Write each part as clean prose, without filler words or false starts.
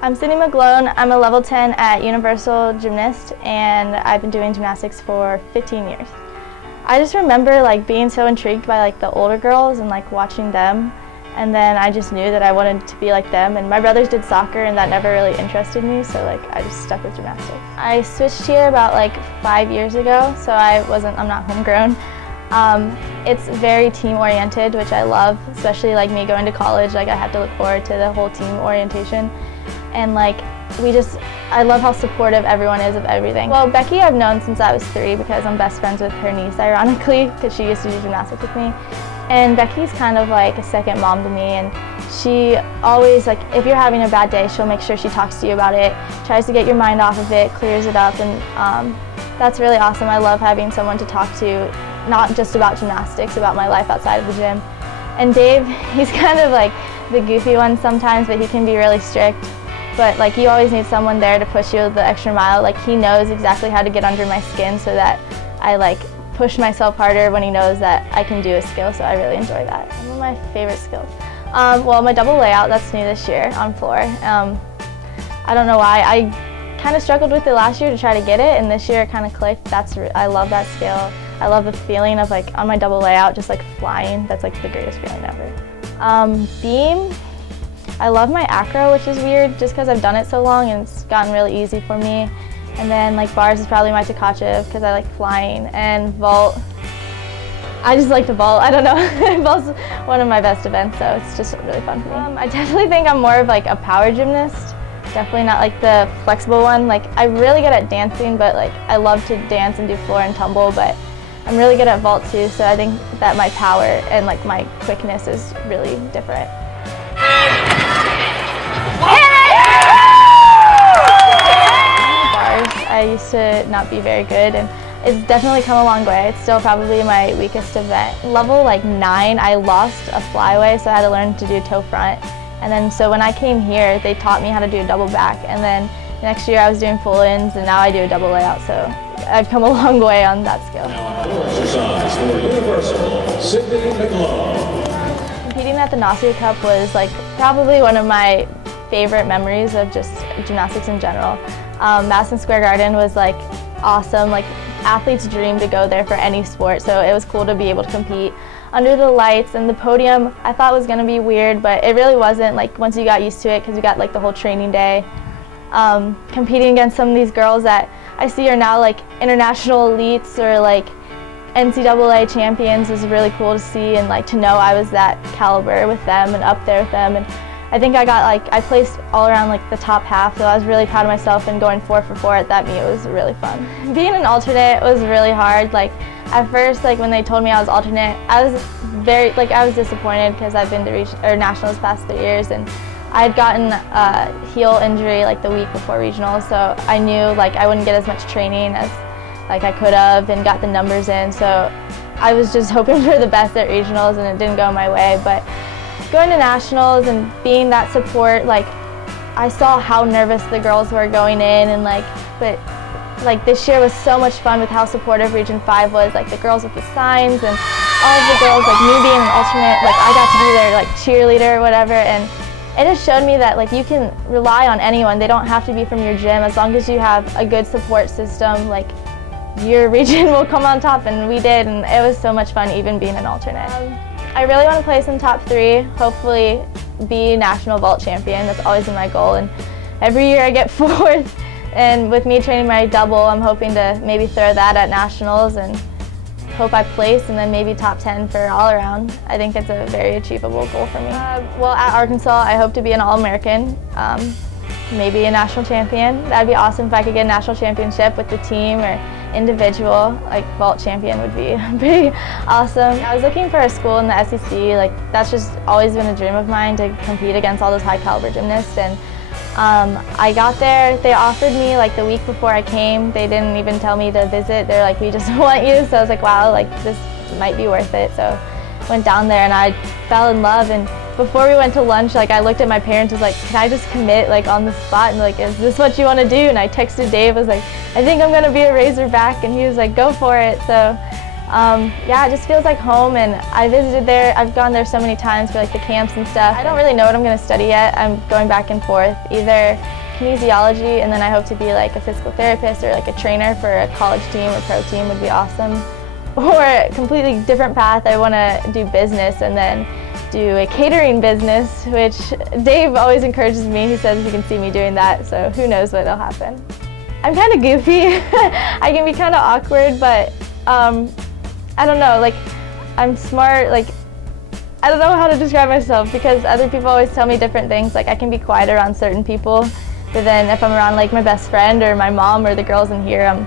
I'm Sydney McGlone. I'm a level 10 at Universal Gymnast, and I've been doing gymnastics for 15 years. I just remember being so intrigued by the older girls and watching them, and then I just knew that I wanted to be like them. And my brothers did soccer, and that never really interested me, so I just stuck with gymnastics. I switched here about 5 years ago, so I'm not homegrown. It's very team-oriented, which I love, especially me going to college. I have to look forward to the whole team orientation. And I love how supportive everyone is of everything. Well, Becky I've known since I was 3 because I'm best friends with her niece, ironically, because she used to do gymnastics with me. And Becky's kind of like a second mom to me, and she always, if you're having a bad day, she'll make sure she talks to you about it, tries to get your mind off of it, clears it up, and that's really awesome. I love having someone to talk to, not just about gymnastics, about my life outside of the gym. And Dave, he's kind of the goofy one sometimes, but he can be really strict. But you always need someone there to push you the extra mile. He knows exactly how to get under my skin so that I push myself harder when he knows that I can do a skill, so I really enjoy that. One of my favorite skills. Well, my double layout, that's new this year on floor. I don't know why. I kind of struggled with it last year to try to get it, and this year it kind of clicked. I love that skill. I love the feeling of on my double layout, just flying. That's the greatest feeling ever. Beam. I love my acro, which is weird just because I've done it so long and it's gotten really easy for me. And then bars is probably my Takachev because I like flying. And vault, I just like to vault. I don't know, vault's one of my best events, so it's just really fun for me. I definitely think I'm more of a power gymnast. Definitely not the flexible one. I'm really good at dancing, but I love to dance and do floor and tumble, but I'm really good at vault too, so I think that my power and my quickness is really different. I used to not be very good, and it's definitely come a long way. It's still probably my weakest event. Level 9, I lost a flyaway, so I had to learn to do toe front. And then so when I came here, they taught me how to do a double back. And then next year I was doing full ins, and now I do a double layout. So I've come a long way on that skill. Exercise for Universal Sydney McGlone. Competing at the Nastia Cup was probably one of my favorite memories of just gymnastics in general. Madison Square Garden was awesome, athlete's dream to go there for any sport, so it was cool to be able to compete under the lights. And the podium I thought was going to be weird, but it really wasn't once you got used to it, because you got the whole training day. Competing against some of these girls that I see are now international elites or NCAA champions is really cool to see, and to know I was that caliber with them and up there with them. And I think I placed all around the top half, so I was really proud of myself, and going 4 for 4 at that meet was really fun. Being an alternate was really hard. At first, when they told me I was alternate, I was I was disappointed because I've been to nationals the past 3 years, and I had gotten a heel injury the week before regionals, so I knew I wouldn't get as much training as I could have and got the numbers in. So I was just hoping for the best at regionals, and it didn't go my way. But going to nationals and being that support, I saw how nervous the girls were going in, and but this year was so much fun with how supportive Region 5 was. The girls with the signs, and all of the girls, me being an alternate, I got to be their cheerleader or whatever, and it just showed me that you can rely on anyone. They don't have to be from your gym. As long as you have a good support system, your region will come on top, and we did, and it was so much fun even being an alternate. I really want to place in top 3, hopefully be national vault champion. That's always been my goal, and every year I get 4th. And with me training my double, I'm hoping to maybe throw that at nationals and hope I place, and then maybe top 10 for all around. I think it's a very achievable goal for me. Well, at Arkansas, I hope to be an All-American, maybe a national champion. That'd be awesome if I could get a national championship with the team or individual, vault champion would be pretty awesome. I was looking for a school in the SEC, that's just always been a dream of mine, to compete against all those high caliber gymnasts. And I got there, they offered me the week before I came. They didn't even tell me to visit. They're like, we just want you. So I was like, wow, this might be worth it. So went down there and I fell in love. And before we went to lunch, I looked at my parents, was like, can I just commit on the spot, and is this what you want to do? And I texted Dave, was like, I think I'm going to be a Razorback, and he was like, go for it. So Yeah, it just feels like home, and I visited there. I've gone there so many times for like the camps and stuff. I don't really know what I'm going to study yet. I'm going back and forth, either kinesiology, and then I hope to be like a physical therapist or like a trainer for a college team or pro team would be awesome. Or a completely different path, I want to do business and then do a catering business, which Dave always encourages me. He says he can see me doing that, so who knows what'll happen. I'm kind of goofy. I can be kind of awkward, but I don't know, like, I'm smart, like, I don't know how to describe myself because other people always tell me different things. Like, I can be quiet around certain people, but then if I'm around like my best friend or my mom or the girls in here, I'm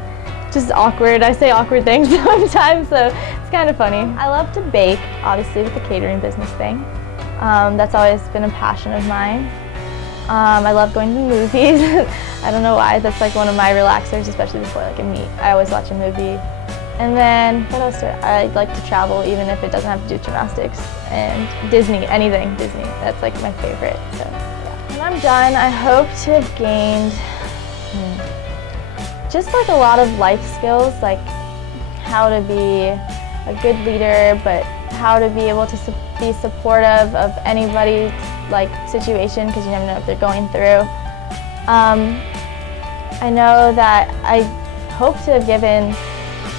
just awkward. I say awkward things sometimes, so it's kind of funny. I love to bake, obviously, with the catering business thing. That's always been a passion of mine. I love going to movies. I don't know why, that's like one of my relaxers, especially before like a meet. I always watch a movie. And then, what else do I like to travel, even if it doesn't have to do with gymnastics. And Disney, anything Disney, that's like my favorite. So, yeah. When I'm done, I hope to have gained just like a lot of life skills, like how to be a good leader, but how to be able to be supportive of anybody's like situation, because you never know what they're going through. I know that I hope to have given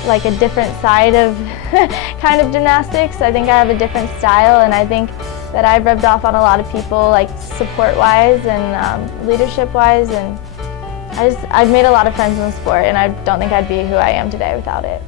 like a different side of kind of gymnastics. I think I have a different style, and I think that I've rubbed off on a lot of people, like support-wise and leadership-wise, and I've made a lot of friends in the sport, and I don't think I'd be who I am today without it.